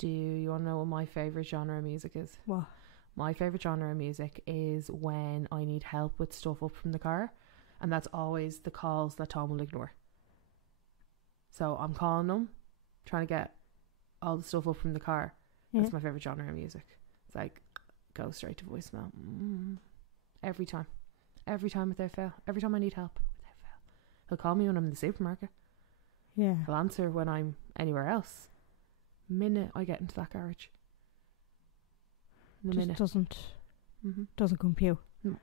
Do you want to know what my favourite genre of music is? What? My favourite genre of music is when I need help with stuff up from the car, and that's always the calls that Tom will ignore. So I'm calling them, trying to get all the stuff up from the car. Yeah. That's my favourite genre of music. It's like, go straight to voicemail. Every time without fail. Every time I need help without fail. He'll call me when I'm in the supermarket. Yeah. He'll answer when I'm anywhere else. Minute I get into that garage. The Just minute. doesn't compute. No.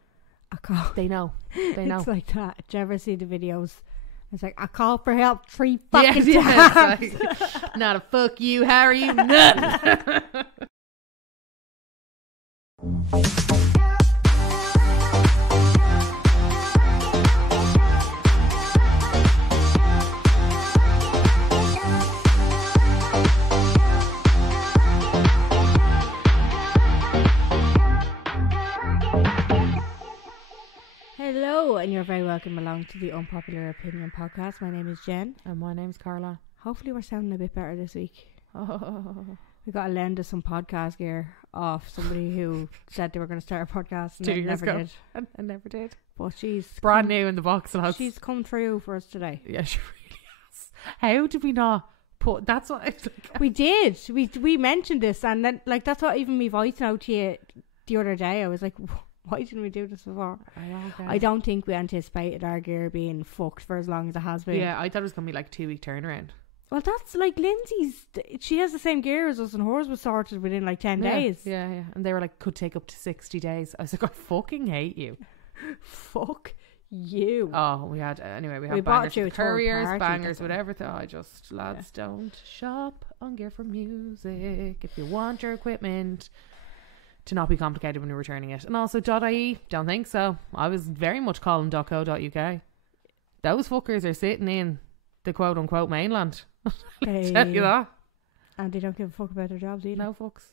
I call. They know. It's like that. Do you ever see the videos? It's like, I call for help 3 fucking times. It's like, not a fuck you, Harry. None. Hello, and you're very welcome along to the Unpopular Opinion podcast. My name is Jen. And my name's Carla. Hopefully we're sounding a bit better this week. Oh. We got to lend us some podcast gear off somebody who said they were going to start a podcast and 2 then years never ago. did. I never did. But she's Brand new in the box, lads. She's come through for us today. Yeah, she really has. How did we not put... That's what it's like. We did. We mentioned this, and then like that's what even me voice note to you the other day. I was like, why didn't we do this before? I don't think we anticipated our gear being fucked for as long as it has been. Yeah, I thought it was going to be like 2 week turnaround. Well, that's like Lindsay's. She has the same gear as us, and hers was sorted within like 10 days. Yeah. And they were like, could take up to 60 days. I was like, I fucking hate you. Fuck you. Oh, we had... Anyway, we We had bought bangers, you for a the third couriers, party, bangers, didn't we? whatever. I just... Lads, don't shop on gear for music. If you want your equipment to not be complicated when you're returning it. And also .ie, don't think so. I was very much calling .co.uk. Those fuckers are sitting in the quote-unquote mainland. I'll tell you that. And they don't give a fuck about their jobs either. No fucks.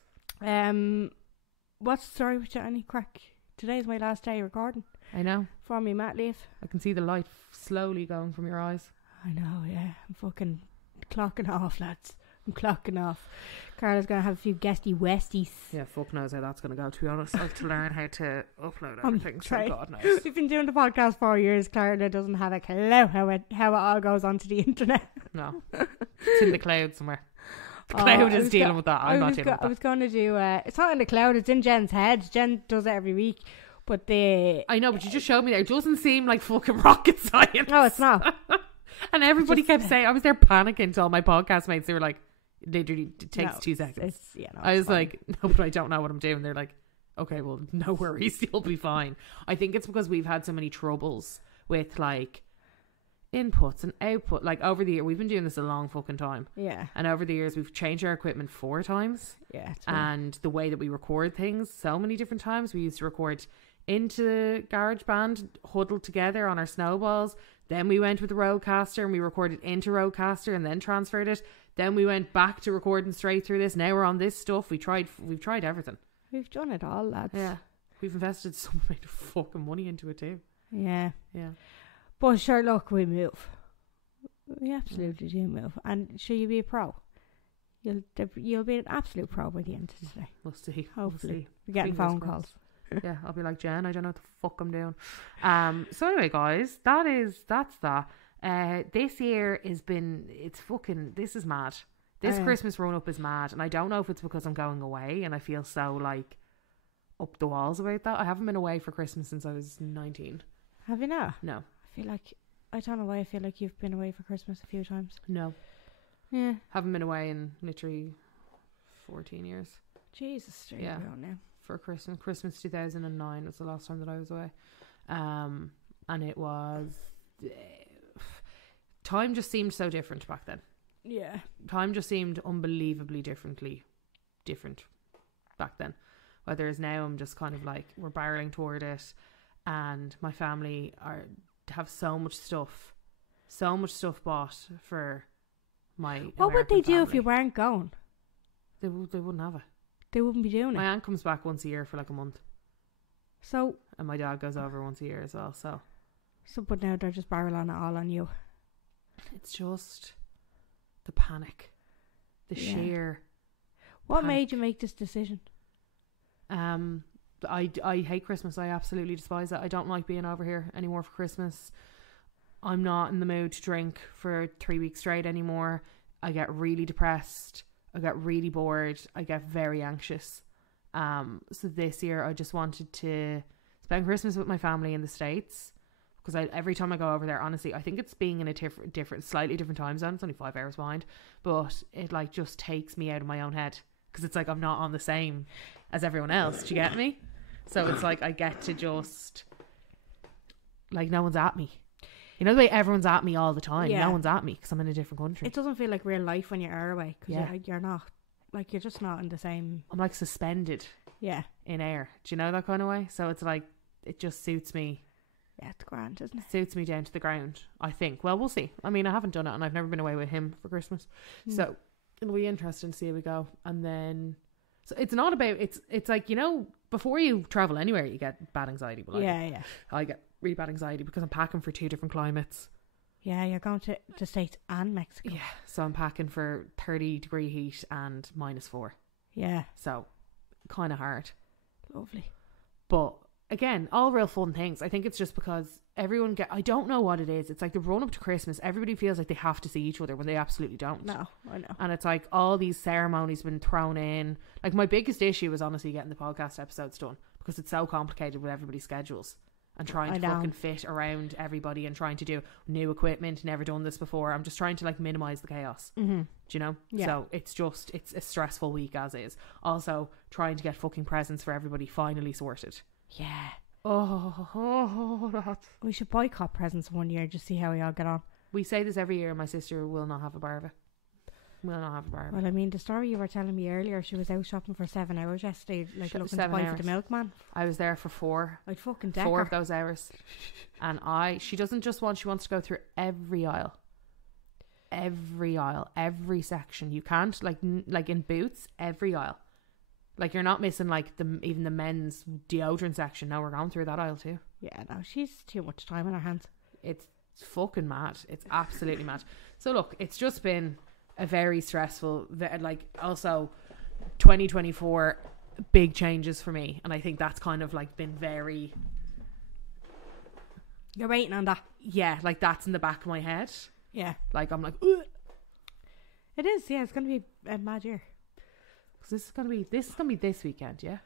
What's the story with you? Any crack? Today's my last day recording. I know. For me mat leave. I can see the light slowly going from your eyes. I know, yeah. I'm fucking clocking off, lads. I'm clocking off. Carla's going to have a few guesty westies. Yeah, fuck knows how that's going to go, to be honest. I have to learn how to upload everything, so trying. God knows. We've been doing the podcast 4 years. Carla doesn't have a clue how it all goes onto the internet. No. It's in the cloud somewhere. The cloud is dealing with that. I'm not dealing with that. I was going to do... it's not in the cloud. It's in Jen's head. Jen does it every week. But I know, but you just showed me there. It doesn't seem like fucking rocket science. No, it's not. And everybody kept saying... I was there panicking to all my podcast mates. They were like, literally, it takes 2 seconds. I was like, no, but I don't know what I'm doing. They're like, okay, well, no worries. You'll be fine. I think it's because we've had so many troubles with like inputs and output. Like over the year, we've been doing this a long fucking time. Yeah. And over the years, we've changed our equipment 4 times. Yeah. And the way that we record things, so many different times. We used to record into GarageBand, huddled together on our snowballs. Then we went with the Rodecaster and we recorded into Rodecaster and then transferred it. Then we went back to recording straight through this. Now we're on this stuff. We've tried everything. We've done it all, lads. Yeah. We've invested so much fucking money into it too. Yeah. Yeah. But sure, look, we move. We absolutely do move. And sure, you'll be a pro. You'll be an absolute pro by the end of today. We'll see. Hopefully. We're getting phone calls. Yeah, I'll be like, Jen, I don't know what the fuck I'm doing. So anyway, guys, that's that. This year this is mad. This Christmas run up is mad, and I don't know if it's because I'm going away and I feel so like up the walls about that. I haven't been away for Christmas since I was 19. Have you not? No. I don't know why I feel like you've been away for Christmas a few times. No. Yeah. Haven't been away in literally 14 years. Jesus, straight around now. For Christmas 2009 was the last time that I was away. And it was... time just seemed so different back then. Yeah. Time just seemed unbelievably different back then. Whereas now I'm just kind of like, we're barreling toward it, and my family have so much stuff bought for my What would they do family. if you weren't going? They wouldn't have it. They wouldn't be doing My it. aunt comes back once a year for like a month. So, And my dad goes over once a year as well, so but now they're just barreling it all on you. it's just the panic. The sheer What made you make this decision? I hate Christmas. I absolutely despise it. I don't like being over here anymore for Christmas. I'm not in the mood to drink for 3 weeks straight anymore. I get really depressed. I get really bored. I get very anxious. So this year I just wanted to spend Christmas with my family in the States, because every time I go over there, honestly, I think it's being in a slightly different time zone. It's only 5 hours behind, but it like just takes me out of my own head, because it's like I'm not on the same as everyone else. Do you get me? So it's like I get to just, like, no one's at me. You know the way everyone's at me all the time? Yeah. No one's at me because I'm in a different country. It doesn't feel like real life when you're away, because you're not, like, you're just not in the same... I'm like suspended in air. Do you know that kind of way? So it's like, it just suits me. Yeah, it's grand, isn't it? Suits me down to the ground, I think. Well, we'll see. I mean, I haven't done it, and I've never been away with him for Christmas. So it'll be interesting to see how we go. And then... So it's not about... It's like, you know, before you travel anywhere, you get bad anxiety. But I get really bad anxiety because I'm packing for 2 different climates. Yeah, you're going to the States and Mexico. Yeah, so I'm packing for 30-degree heat and -4. Yeah. So, kind of hard. Lovely. But, again, all real fun things. I think it's just because everyone I don't know what it is. It's like the run up to Christmas, everybody feels like they have to see each other when they absolutely don't. No, I know. And it's like all these ceremonies been thrown in. Like, my biggest issue is honestly getting the podcast episodes done, because it's so complicated with everybody's schedules. And trying to fucking fit around everybody, and trying to do new equipment, never done this before. I'm just trying to like minimise the chaos. Mm-hmm. Do you know? Yeah. So it's a stressful week as is. Also trying to get fucking presents for everybody finally sorted. Yeah. Oh, we should boycott presents one year, just see how we all get on. We say this every year. My sister will not have a Barbie. Will not have a Barbie. Well, I mean, the story you were telling me earlier, she was out shopping for 7 hours yesterday, like looking to buy for the milkman. I was there for 4. I'd fucking deck 4 her. of those hours. And she doesn't just she wants to go through every aisle. Every section. You can't, like in Boots, every aisle. Like, you're not missing like even the men's deodorant section. No, we're going through that aisle too. Yeah, no, she's too much time on her hands. It's fucking mad. It's absolutely mad. So look, it's just been a very stressful, like, also 2024, big changes for me, and I think that's kind of like been very... You're waiting on that. Yeah, like that's in the back of my head. Yeah. Like, I'm like, ugh. It is, yeah, it's going to be a mad year. Because this is going to be this weekend, yeah?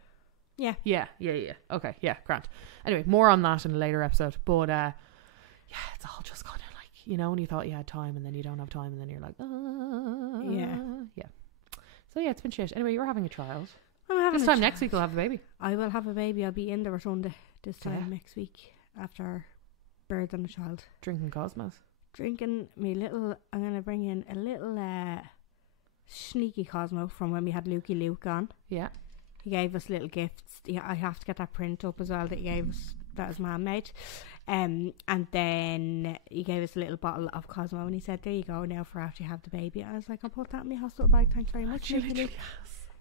Yeah. Yeah. Okay, yeah, grand. Anyway, more on that in a later episode, but yeah, it's all just kind of, you know, when you thought you had time and then you don't have time, and then you're like, yeah. So yeah, it's been shit. Anyway, you're having a child. This time next week, we'll have a baby. I will have a baby. I'll be in the Rotunda this time next week after birth and a child. Drinking Cosmos. Drinking me little. I'm gonna bring in a little sneaky Cosmo from when we had Lukey Luke on. Yeah. He gave us little gifts. Yeah, I have to get that print up as well that he gave us. That his mum made. And then he gave us a little bottle of Cosmo, and he said, there you go now for after you have the baby. I was like, I'll put that in my hospital bag, thanks very much.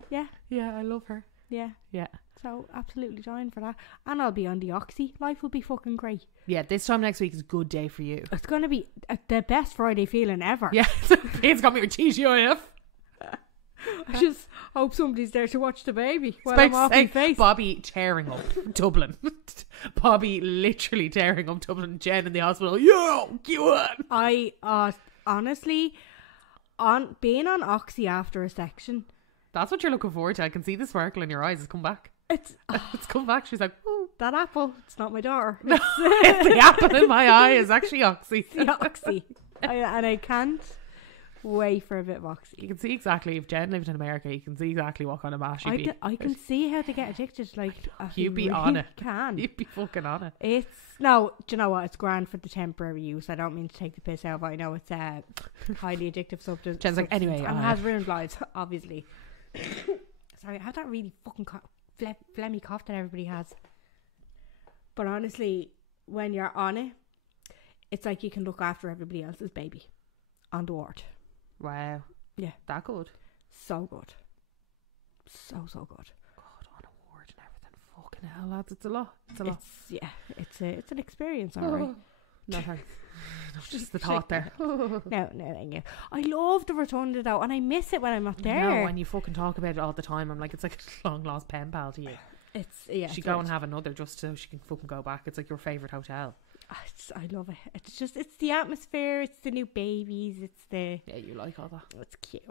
Yeah I love her. Yeah so absolutely dying for that, and I'll be on the Oxy. Life will be fucking great. Yeah, this time next week is a good day for you. It's going to be the best Friday feeling ever. Yeah. It's got me with TGIF. I just hope somebody's there to watch the baby while I'm off my face. Bobby tearing up Dublin. Bobby literally tearing up Dublin. Jen in the hospital. Yo, you on? I honestly, being on Oxy after a section. That's what you're looking forward to. I can see the sparkle in your eyes. It's come back. It's come back. She's like, oh, that apple. It's not my daughter. No, it's the apple in my eye is actually Oxy. It's the Oxy. And I can't wait for a bit of Oxy. You can see exactly, if Jen lived in America, you can see exactly what kind of mash you'd be. I can see how to get addicted. Like, you'd be really on it. You'd be fucking on it. Do you know what? It's grand for the temporary use. I don't mean to take the piss out, but I know it's a highly addictive substance. Jen's like, anyway, and has ruined lives, obviously. Sorry, I have that really fucking phlegmy cough that everybody has. But honestly, when you're on it, it's like you can look after everybody else's baby on the ward. Wow. Yeah. That good? So good. So good. God, on a ward and everything. Fucking hell, lads. It's a lot. It's a lot. It's an experience, alright. No thanks. Just the thought there. No, thank you. I love the rotunda though, and I miss it when I'm not there. No, and you fucking talk about it all the time. I'm like, it's like a long lost pen pal to you. She go and have another just so she can fucking go back. It's like your favourite hotel. I love it. It's the atmosphere. It's the new babies. It's the you like all that. It's cute.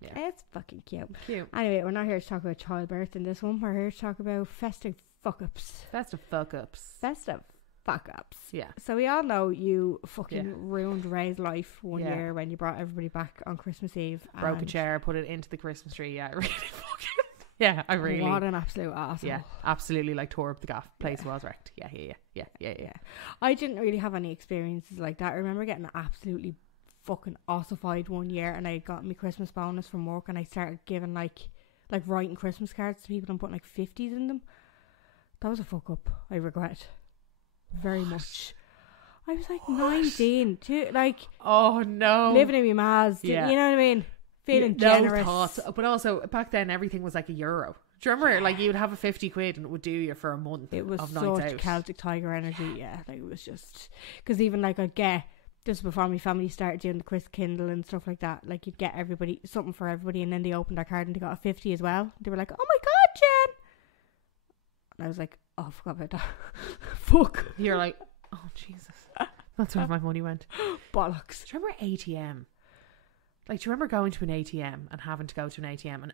Yeah, it's fucking cute. Anyway, we're not here to talk about childbirth in this one. We're here to talk about festive fuck-ups. Festive fuck-ups. Yeah. So we all know you fucking ruined Ray's life one year when you brought everybody back on Christmas Eve. Broke a chair, put it into the Christmas tree. Yeah, really fucking. Yeah, I really. What an absolute asshole. Yeah, absolutely. Like tore up the gaff. Place was wrecked. Yeah. I didn't really have any experiences like that. I remember getting absolutely fucking ossified one year, and I got my Christmas bonus from work, and I started giving like writing Christmas cards to people and putting like 50s in them. That was a fuck up. I regret very much. I was like 19 too, like, oh no, living in my ma's. You know what I mean? Feeling generous. Thoughts, but also back then everything was like €1. Do you remember? Like you would have a 50 quid and it would do you for a month. It was of such nights out. Celtic Tiger energy. Yeah, like it was just because even like I'd get just before my family started doing the Chris Kindle and stuff like that. Like you'd get everybody something for everybody, and then they opened their card and they got a 50 as well. They were like, "Oh my god, Jen!" And I was like, "Oh, I forgot about that." Fuck. You're like, "Oh Jesus, that's where my money went." Bollocks. Do you remember ATM? Like, do you remember going to an ATM and having to go to an ATM and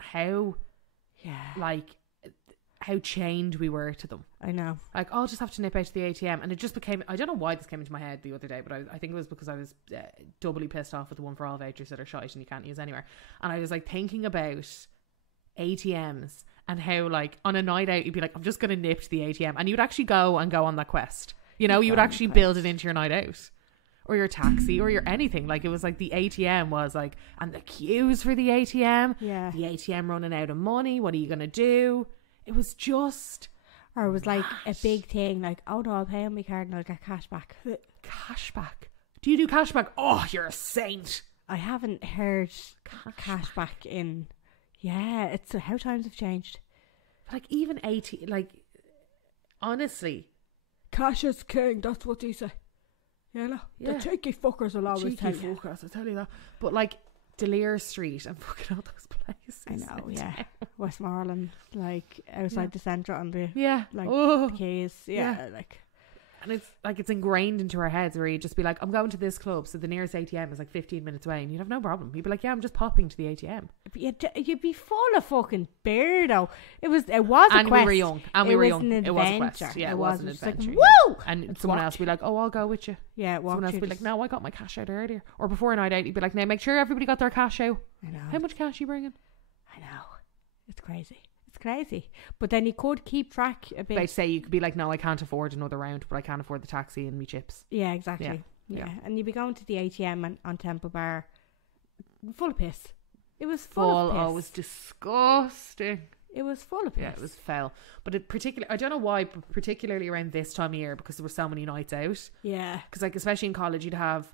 how chained we were to them? I know. Like, I'll just have to nip out to the ATM, and it just became. I don't know why this came into my head the other day, but I think it was because I was doubly pissed off with the 1 for all vouchers that are shite and you can't use anywhere. And I was like thinking about ATMs and how like on a night out you'd be like, I'm just gonna nip to the ATM, and you'd actually go on that quest. You know, you would actually build it into your night out. Or your taxi, or your anything. Like, it was like the ATM was like, and the queues for the ATM. Yeah. The ATM running out of money. What are you going to do? It was just. Or it was like a big thing, like, oh no, I'll pay on my card and I'll get cash back. Cash back? Do you do cash back? Oh, you're a saint. I haven't heard cash back in. Yeah, it's how times have changed. Like, even like, honestly. Cash is king, that's what they say. Yeah. The cheeky fuckers will always tell you. Fuckers, I tell you that. But like Delir Street and fucking all those places. I know, yeah. Westmoreland, like outside the centre on the like the quays. Yeah, like. And it's like it's ingrained into our heads where you just be like, I'm going to this club, so the nearest ATM is like 15 minutes away, and you'd have no problem. You'd be like, yeah, I'm just popping to the ATM. You'd be full of fucking beer though. It was a and quest. We were young. And we were young. It was a quest. Yeah, it was an adventure. Like, woo! And someone else would be like, oh, I'll go with you. Yeah, someone else would be like, no, I got my cash out earlier. Or before a night out, you'd be like, now make sure everybody got their cash out. I know. How much cash are you bringing? I know. It's crazy. But then you could keep track a bit. Like, say you could be like, no, I can't afford another round, but I can't afford the taxi and me chips. Yeah, exactly. Yeah. And you'd be going to the ATM on Temple Bar full of piss. It was full of piss. Oh, it was disgusting. It was full of piss. Yeah, it was foul. But it particularly, I don't know why, but particularly around this time of year, because there were so many nights out. Yeah. Because like, especially in college, you'd have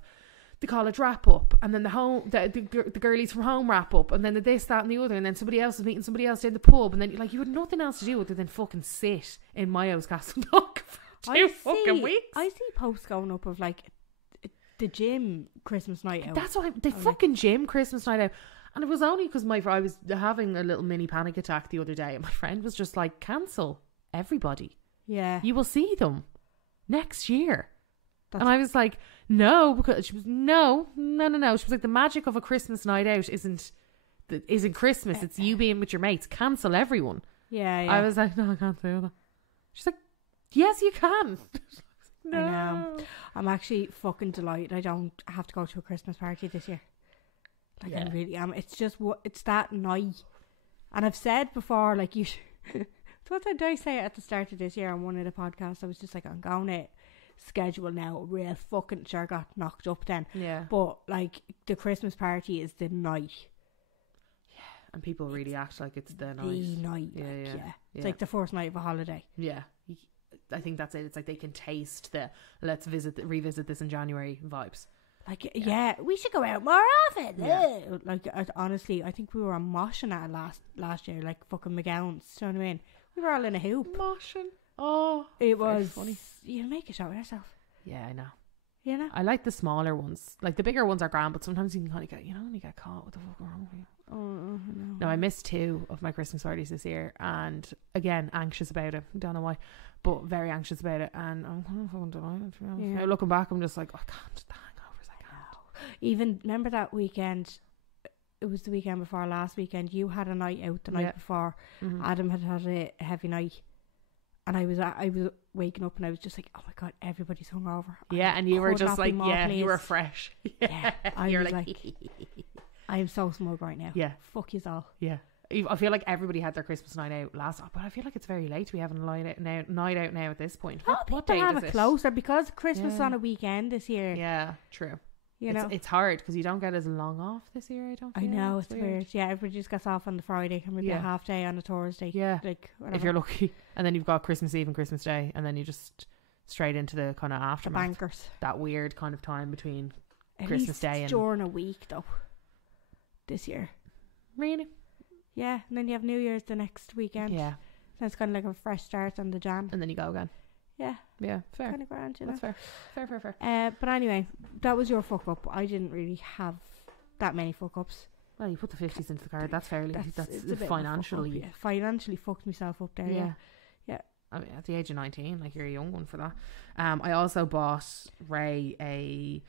the college wrap up, and then the girlies from home wrap up, and then the this, that and the other, and then somebody else is meeting somebody else in the pub, and then like you had nothing else to do other than fucking sit in Mayo's Castle Knock for 2 fucking weeks. I see posts going up of like the gym Christmas night out. That's what fucking gym Christmas night out. And it was only because I was having a little mini panic attack the other day, and my friend was just like, cancel everybody. Yeah. You will see them next year. And I was like, no, because she was no. She was like, the magic of a Christmas night out isn't Christmas. It's you being with your mates. Cancel everyone. Yeah. I was like, no, I can't do that. She's like, yes, you can. No. I know. I'm actually fucking delighted I don't have to go to a Christmas party this year. Like, I really am. It's just it's that night. And I've said before, like, you so what did I say at the start of this year on one of the podcasts? I was just like, I'm going to schedule now. Real fucking sure got knocked up then. Yeah. But like, the Christmas party is the night. Yeah. And people really act like it's the night. The night. Yeah. It's like the first night of a holiday. Yeah. I think that's it. It's like they can taste the let's revisit this in January vibes. Like, yeah, we should go out more often. Yeah. Like, honestly, I think we were moshing at it last year, like fucking McGowan's. Do you know what I mean? We were all in a hoop. Moshing. Oh, it was funny. You make a show of yourself. Yeah, I know. You know? I like the smaller ones. Like the bigger ones are grand, but sometimes you can kind of get, when you get caught, what the fuck wrong with you? Oh, no. No, I missed 2 of my Christmas parties this year, and again, anxious about it. Don't know why, but very anxious about it. And I'm kind of fucking delighted. Now looking back, I'm just like, I can't. The hangovers, I can't. Even remember that weekend? It was the weekend before last weekend. You had a night out the night before. Mm-hmm. Adam had a heavy night, and I was waking up and I was just like, oh my god, everybody's hungover. Yeah, and you were just like, you were fresh. Yeah, I was like I am so smug right now. Yeah, fuck you all. Yeah, I feel like everybody had their Christmas night out last, but I feel like it's very late to be having a night out now at this point. What people have it closer because Christmas on a weekend this year. Yeah, true. You know, it's hard because you don't get as long off this year. I don't feel. I know, it's weird. Yeah, everybody just gets off on the Friday and maybe a half day on a Thursday. Yeah, like whatever. If you're lucky, and then you've got Christmas Eve and Christmas Day, and then you just straight into the kind of aftermath. The bankers. That weird kind of time between at Christmas Day and during a week though. This year, really? Yeah, and then you have New Year's the next weekend. Yeah, so it's kind of like a fresh start on the Jan, and then you go again. Yeah, fair. Kind of grand, you know. That's fair. But anyway, that was your fuck up. I didn't really have that many fuck ups. Well, you put the 50s into the card. That's fairly. That's financially. Financially fucked myself up there. Yeah. I mean, at the age of 19, like you're a young one for that. I also bought Ray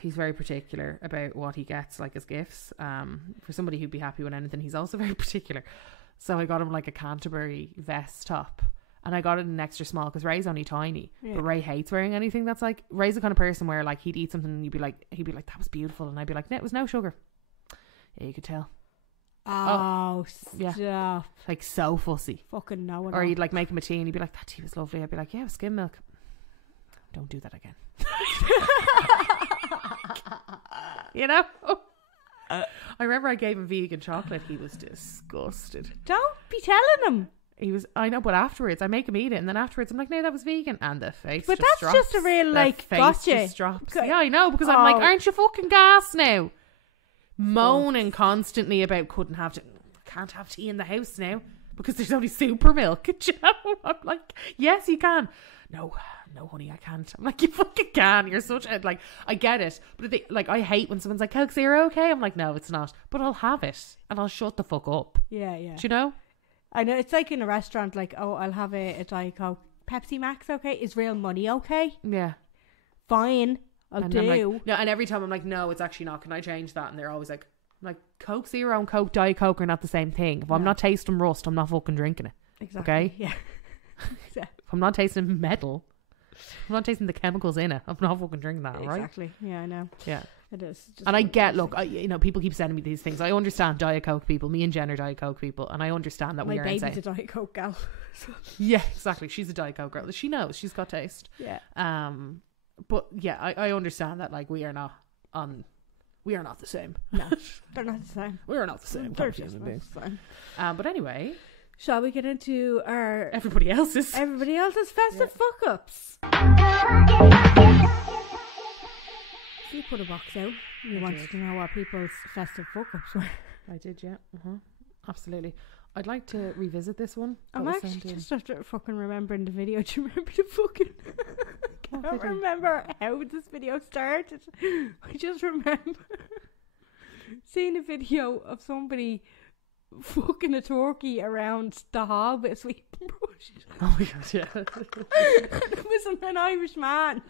he's very particular about what he gets like as gifts. For somebody who'd be happy with anything, he's also very particular. So I got him like a Canterbury vest top. And I got it in an extra small because Ray's only tiny. Yeah. But Ray hates wearing anything that's like, Ray's the kind of person where like he'd eat something and he'd be like, that was beautiful. And I'd be like, no, it was no sugar. Yeah, you could tell. Oh, stop. Yeah. Like so fussy. Fucking no. Or you'd like make him a tea and he'd be like, that tea was lovely. I'd be like, yeah, it was skim milk. Don't do that again. You know? I remember I gave him vegan chocolate. He was disgusted. Don't be telling him. I know, but afterwards I make him eat it, and then afterwards I'm like, no, that was vegan, and the face. But just that's drops. just a real like gotcha. Just drops. Yeah, I know, because I'm like, aren't you fucking gas now? Moaning constantly about can't have tea in the house now because there's only super milk. You know, I'm like, yes, you can. No, honey, I can't. I'm like, you fucking can. You're such a like. I get it, but like, I hate when someone's like, Coke Zero, okay? I'm like, no, it's not. But I'll have it, and I'll shut the fuck up. Yeah. Do you know? I know, it's like in a restaurant, like, oh, I'll have a Diet Coke. Pepsi Max, okay? Is real money okay? Yeah. Fine, I'll do. Like, no, and every time I'm like, no, it's actually not. Can I change that? And they're always like, Coke Zero and Coke Diet Coke are not the same thing. If I'm not tasting rust, I'm not fucking drinking it. Exactly. Okay? Yeah. If I'm not tasting metal, I'm not tasting the chemicals in it, I'm not fucking drinking that, right? Exactly. Yeah, I know. Yeah. It is. And I get, look, people keep sending me these things. I understand Diet Coke people. Me and Jen are Diet Coke people. And I understand that we are insane. My baby's a Diet Coke gal. Yeah, exactly. She's a Diet Coke girl. She knows. She's got taste. Yeah. But yeah, I understand that like we are not the same. No, they're not the same. We are not the same. They're just not the same. But anyway, shall we get into our everybody else's festive fuck ups? You put a box out. You wanted to know what people's festive fuck ups were. I did, yeah. Absolutely. I'd like to revisit this one. I'm actually just after fucking remembering the video. Do you remember the fucking? I can't remember how this video started. I just remember seeing a video of somebody fucking a turkey around the hall with a sweeping brush. Oh my god, yeah. It was an Irish man.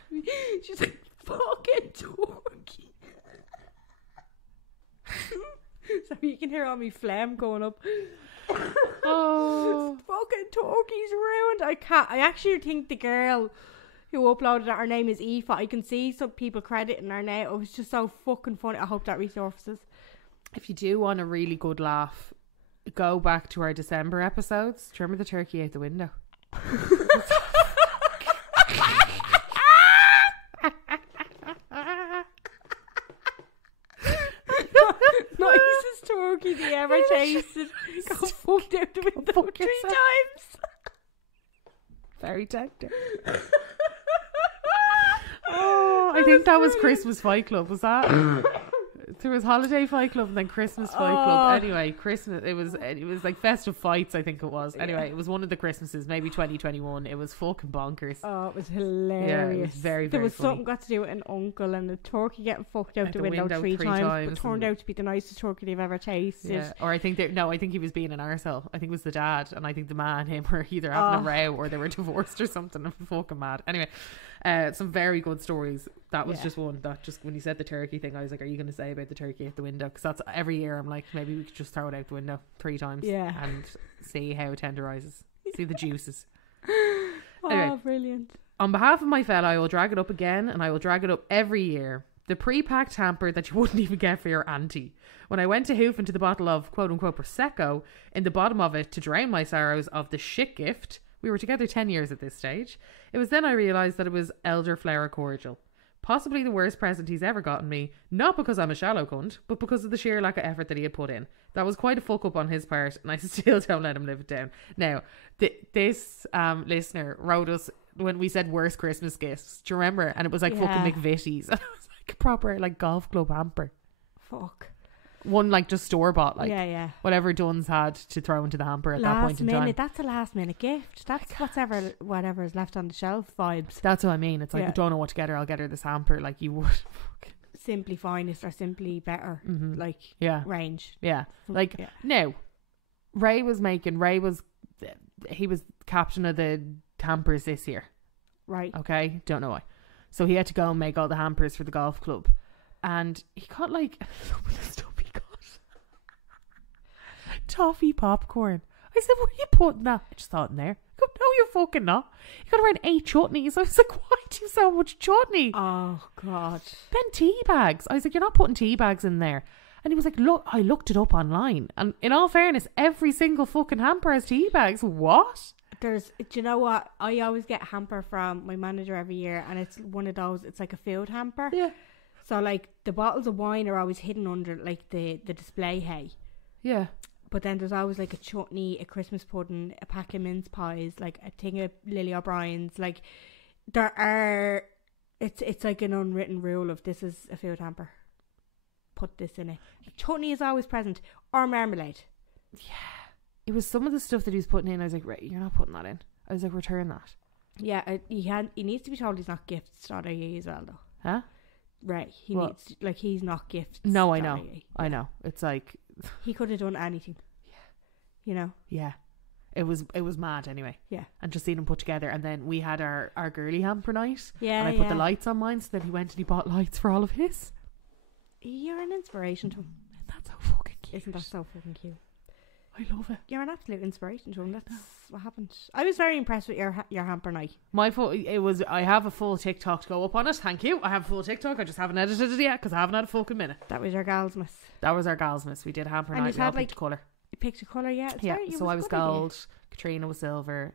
She's like, fucking turkey. So you can hear all my phlegm going up. Oh, fucking turkey's ruined. I actually think the girl who uploaded it, her name is Aoife. I can see some people crediting her now. It was just so fucking funny. I hope that resurfaces. If you do want a really good laugh, go back to our December episodes. Do you remember the turkey out the window? Nicest turkey they ever tasted. Got fucked out the window 3 times. Very tender. Oh, I think that was Christmas Fight Club. Was that? There was Holiday Fight Club and then Christmas Fight Club. Anyway, Christmas, it was like Festive Fights, I think it was. Anyway, it was one of the Christmases, maybe 2021. It was fucking bonkers. Oh, it was hilarious. Yeah, it was very, very There was funny. something got to do with an uncle and the turkey getting fucked out the window three times, but turned out to be the nicest turkey they've ever tasted. Yeah. Or I think I think he was being an arsehole. I think it was the dad, and I think the man and him were either having a row or they were divorced or something. I'm fucking mad. Anyway, some very good stories. That was just one that just when you said the turkey thing, I was like, are you going to say about the turkey at the window? Because that's every year I'm like, maybe we could just throw it out the window 3 times and see how it tenderizes, see the juices. Anyway, brilliant. On behalf of my fella, I will drag it up again, and I will drag it up every year. The pre-packed hamper that you wouldn't even get for your auntie. When I went to hoof into the bottle of quote-unquote Prosecco in the bottom of it to drown my sorrows of the shit gift, we were together 10 years at this stage, it was then I realised that it was elderflower cordial. Possibly the worst present he's ever gotten me, not because I'm a shallow cunt, but because of the sheer lack of effort that he had put in. That was quite a fuck up on his part, and I still don't let him live it down. Now, this listener wrote us when we said worst Christmas gifts. Do you remember? And it was like fucking McVitie's. And it was like a proper like golf club hamper. Fuck. One like just store bought, like whatever Dunn's had to throw into the hamper at that point in time. That's a last minute gift. That's whatever is left on the shelf vibes. That's what I mean. It's like I don't know what to get her. I'll get her this hamper. Like you would. Simply finest or simply better. Mm-hmm. Like range. Yeah. Like no. Ray was captain of the hampers this year. Right. Okay. Don't know why. So he had to go and make all the hampers for the golf club. And he got like some of the stuff he got. Toffee popcorn. I said, where are you putting that? I just thought in there. I go, no, you're fucking not. He got around 8 chutneys. I was like, why do you so much chutney? Oh, God. Then tea bags. I was like, you're not putting tea bags in there. And he was like, look, I looked it up online. And in all fairness, every single fucking hamper has tea bags. What? Do you know what? I always get a hamper from my manager every year. And it's one of those, it's like a food hamper. Yeah. So, like, the bottles of wine are always hidden under, like, the display hay. Yeah. But then there's always, like, a chutney, a Christmas pudding, a pack of mince pies, like, a thing of Lily O'Brien's. Like, there are... It's like an unwritten rule of this is a food hamper. Put this in it. Chutney is always present. Or marmalade. Yeah. It was some of the stuff that he was putting in. I was like, right, you're not putting that in. I was like, return that. Yeah, he needs to be told he's not gifts.ie as well, though. Huh? Right, needs, like, he's not gifts. No, I know. I know. It's like he could have done anything. Yeah. You know? Yeah. It was mad anyway. Yeah. And just seeing him put together. And then we had our girly hamper night. Yeah. And I put the lights on mine, so then he went and he bought lights for all of his. You're an inspiration to him. That's so fucking cute. Isn't that so fucking cute? I love it. You're an absolute inspiration to him. That's what happened. I was very impressed with your hamper night. I have a full TikTok to go up on it. Thank you. I have a full TikTok. I just haven't edited it yet because I haven't had a fucking minute. That was your Galsmas. That was our Galsmas. We did hamper night. We all picked a colour. You picked a colour, yeah. So I was gold. Katrina was silver.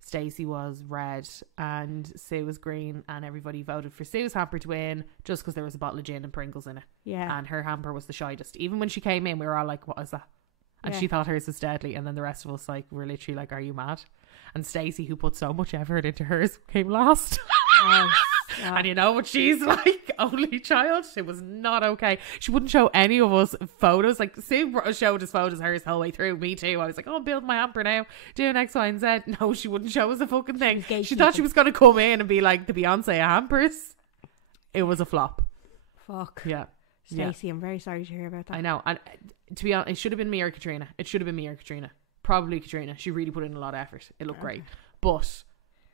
Stacey was red, and Sue was green, and everybody voted for Sue's hamper to win just because there was a bottle of gin and Pringles in it. Yeah. And her hamper was the shyest. Even when she came in, we were all like, what is that? And she thought hers was deadly, and then the rest of us were literally like, are you mad? And Stacey, who put so much effort into hers, came last. And you know what she's like, only child. It was not okay. She wouldn't show any of us photos. Like, Sue showed us photos of hers the whole way through. Me too. I was like, oh, build my hamper now, doing X, Y and Z. No, she wouldn't show us a fucking thing. She thought she was going to come in and be like the Beyonce of hampers. It was a flop. Fuck. Yeah. Stacey, I'm very sorry to hear about that. I know. And to be honest, it should have been me or Katrina. Probably Katrina. She really put in a lot of effort. It looked great. But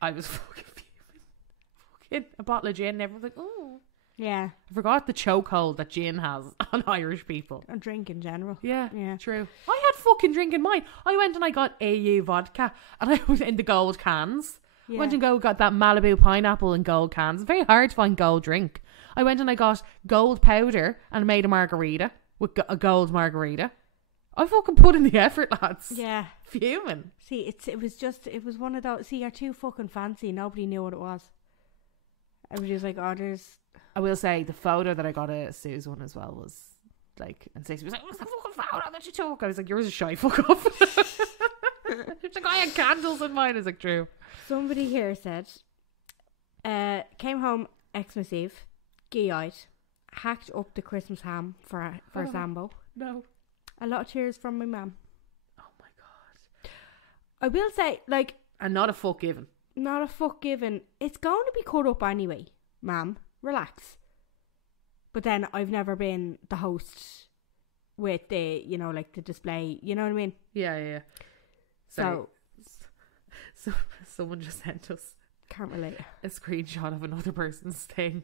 I was fucking fuming. A bottle of gin and everyone's like, oh. Yeah. I forgot the chokehold that gin has on Irish people. And drink in general. Yeah, true. I had fucking drink in mine. I went and I got AU vodka and I was in the gold cans. Yeah. Went and got that Malibu pineapple in gold cans. Very hard to find gold drink. I went and I got gold powder and made a margarita with a gold margarita. I fucking put in the effort, lads. Yeah. Fuming. See, it was one of those. See, you're too fucking fancy. Nobody knew what it was. Everybody was like, oh, there's... I will say, the photo that I got of Sue's one as well was like, and Stacey was like, what's the fucking photo that you took? I was like, yours is shy, fuck off. It's like, I had candles in mine. I was like, true. Somebody here said, came home Xmas Eve, gee-eyed, hacked up the Christmas ham for Sambo. No. A lot of tears from my mum. Oh my God. I will say, like... And not a fuck given. Not a fuck given. It's going to be cut up anyway, ma'am. Relax. But then I've never been the host with the, you know, like the display. You know what I mean? Yeah. So someone just sent us... Can't relate. A screenshot of another person's thing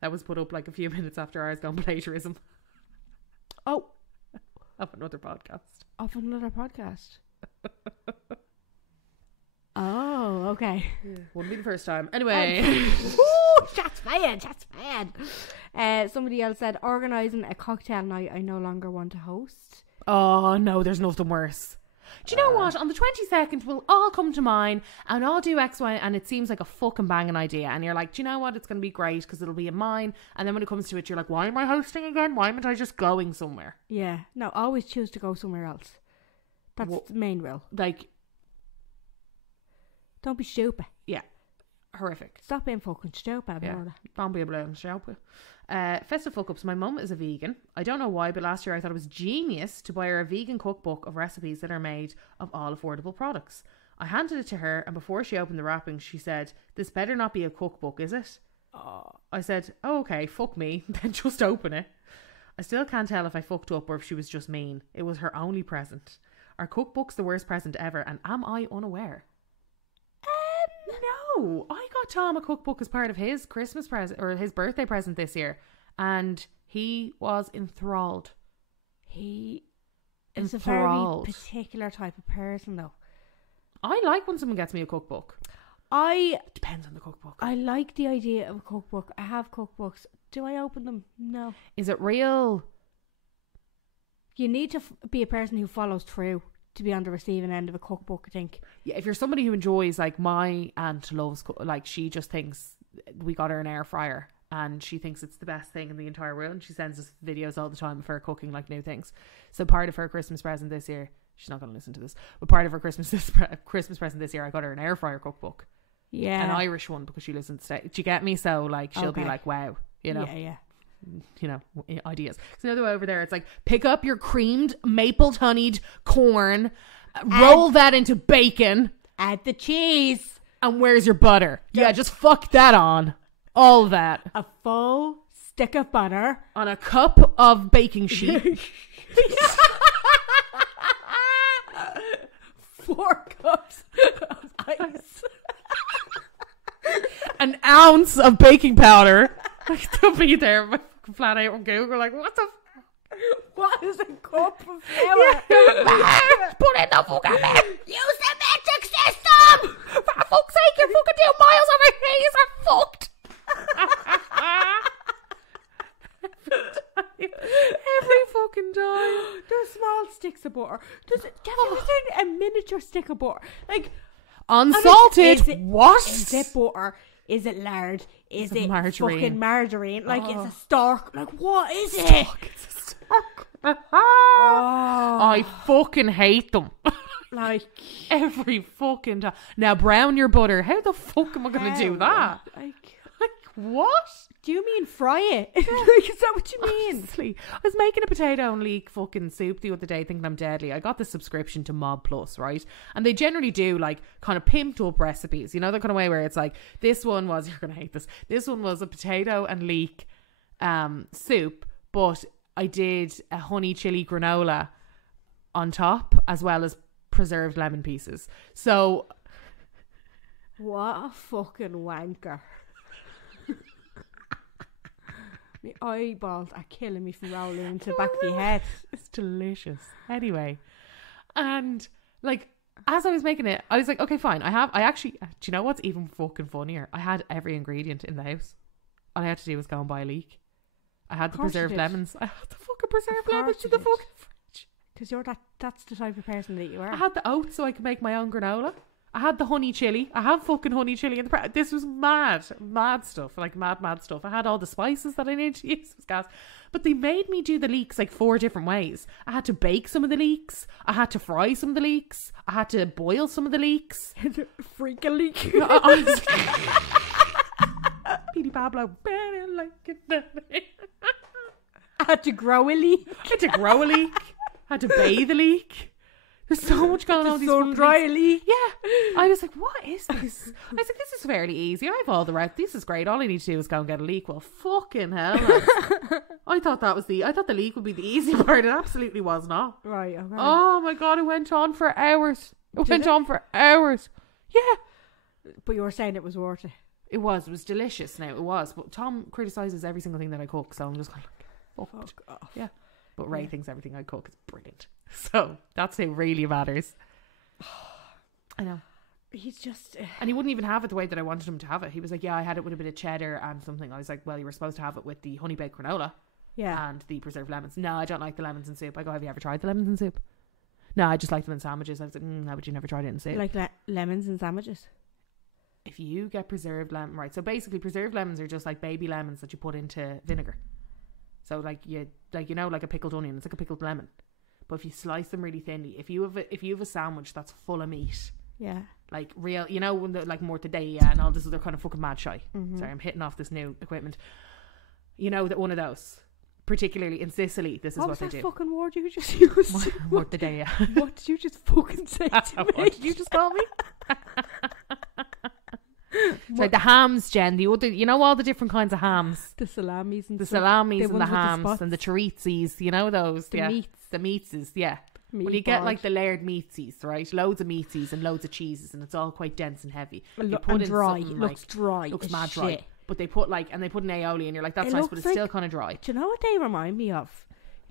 that was put up like a few minutes after ours gone plagiarism. Oh. Of another podcast. Oh, okay. Yeah. Wouldn't be the first time. Anyway. Ooh, shots fired. Somebody else said, organising a cocktail night I no longer want to host. Oh, no, there's nothing worse. Do you know what? On the 22nd, we'll all come to mine and I'll do X, Y, and it seems like a fucking banging idea. And you're like, do you know what? It's going to be great because it'll be in mine. And then when it comes to it, you're like, why am I hosting again? Why am I just going somewhere? Yeah. No, always choose to go somewhere else. That's the main rule. Like, don't be stupid. Yeah. Horrific. Stop being fucking stupid. Yeah. Don't be a bloody stupid. Festive F-ups. My mum is a vegan. I don't know why, but last year I thought it was genius to buy her a vegan cookbook of recipes that are made of all affordable products. I handed it to her, and before she opened the wrapping, she said, "This better not be a cookbook, is it?" I said, "Oh, okay, fuck me." Then just open it. I still can't tell if I fucked up or if she was just mean. It was her only present. Are cookbooks the worst present ever, and am I unaware? No, I got Tom a cookbook as part of his Christmas present or his birthday present this year, and he was enthralled. He is a very particular type of person, though. I like when someone gets me a cookbook. It depends on the cookbook. I like the idea of a cookbook. I have cookbooks. Do I open them? No. Is it real? You need to be a person who follows through to be on the receiving end of a cookbook, I think. Yeah, if you're somebody who enjoys, like my aunt loves, like she just thinks, we got her an air fryer and she thinks it's the best thing in the entire world, and she sends us videos all the time of her cooking like new things. So part of her Christmas present this year, she's not going to listen to this, but part of her Christmas present this year, I got her an air fryer cookbook. Yeah. An Irish one, because she listens to, do you get me? So like she'll be like, wow, you know. Yeah. You know, ideas. So the other way over there, it's like, pick up your creamed maple honeyed corn, roll that into bacon, add the cheese, and where's your butter? Yeah, just fuck that on. All of that. A full stick of butter on a cup of baking sheet. 4 cups of ice. An ounce of baking powder. They'll be there. My fucking flat out on Google, like, what the what is a cup of flour? Put in the fucking bed. Use the metric system. For fuck's sake, you're fucking 2 miles over here. You're fucked. Every fucking time. There's small sticks of butter. Have you ever seen a miniature stick of butter? Like, unsalted. What? Is it butter? Is it lard? Is it margarine? Fucking margarine? Like, it's a stork. Like, what is it? It's a stork. I fucking hate them. Like, every fucking time. Now, brown your butter. How the fuck am I going to do that? Like, what? Do you mean fry it? Like, is that what you mean? Honestly, I was making a potato and leek fucking soup the other day thinking I'm deadly. I got the subscription to Mob Plus, right? And they generally do like kind of pimped up recipes. You know, the kind of way where it's like, this one was, you're going to hate this, this one was a potato and leek soup, but I did a honey chili granola on top as well as preserved lemon pieces. So what a fucking wanker. My eyeballs are killing me from rolling into the back of your head. It's delicious. Anyway, and like as I was making it, I was like, okay, fine. I actually, do you know what's even fucking funnier? I had every ingredient in the house. All I had to do was go and buy a leek. I had the preserved lemons. I had the fucking preserved lemons in the fucking fridge. Because that's the type of person that you are. I had the oats so I could make my own granola. I had the honey chili. I have fucking honey chili in the this was mad stuff, like mad stuff. I had all the spices that I needed to use. It was gas. But they made me do the leeks like 4 different ways. I had to bake some of the leeks. I had to fry some of the leeks. I had to boil some of the leeks. Freak a leek. Petey Pablo. Had to grow a leek. Had to bathe a leak. There's so much going on. Sun dry a leak. Yeah. I was like, what is this? I was like, this is fairly easy. I have all the rest. This is great. All I need to do is go and get a leak. Well, fucking hell. I thought the leak would be the easy part. It absolutely was not. Right, okay. Oh my God, it went on for hours. It went on for hours. Yeah. But you were saying it was worth it. It was delicious now. It was. But Tom criticises every single thing that I cook. So I'm just kind of like, fuck off. Yeah. But Ray thinks everything I cook is brilliant. So that's what really matters. I know. He's just... and he wouldn't even have it the way that I wanted him to have it. He was like, yeah, I had it with a bit of cheddar and something. I was like, well, you were supposed to have it with the honey baked granola. Yeah. And the preserved lemons. No, I don't like the lemons in soup. I go, have you ever tried the lemons in soup? No, I just like them in sandwiches. I was like, no, but you never tried it in soup. Like lemons in sandwiches? If you get preserved lemon... Right, so basically preserved lemons are just like baby lemons that you put into vinegar. So like like a pickled onion. It's like a pickled lemon. But if you slice them really thinly, if you have a sandwich that's full of meat, yeah, like real, when like mortadella and all this other kind of fucking mad shy. Mm-hmm. Sorry, I'm hitting off this new equipment. That one of those, particularly in Sicily, this is what they do. What was that fucking word you just used? Mortadella. What did you just fucking say to me? What did you just call me? So the hams, Jen, the other, all the different kinds of hams, the salamis and the hams and the chorizzis, those, the meatses, yeah. When you get like the layered meatsies, right, loads of meatsies and loads of cheeses, and it's all quite dense and heavy. You put and in dry, it looks dry, looks mad dry. Shit. But they put an aioli, and you're like, that's nice, but it's still kind of dry. Do you know what they remind me of?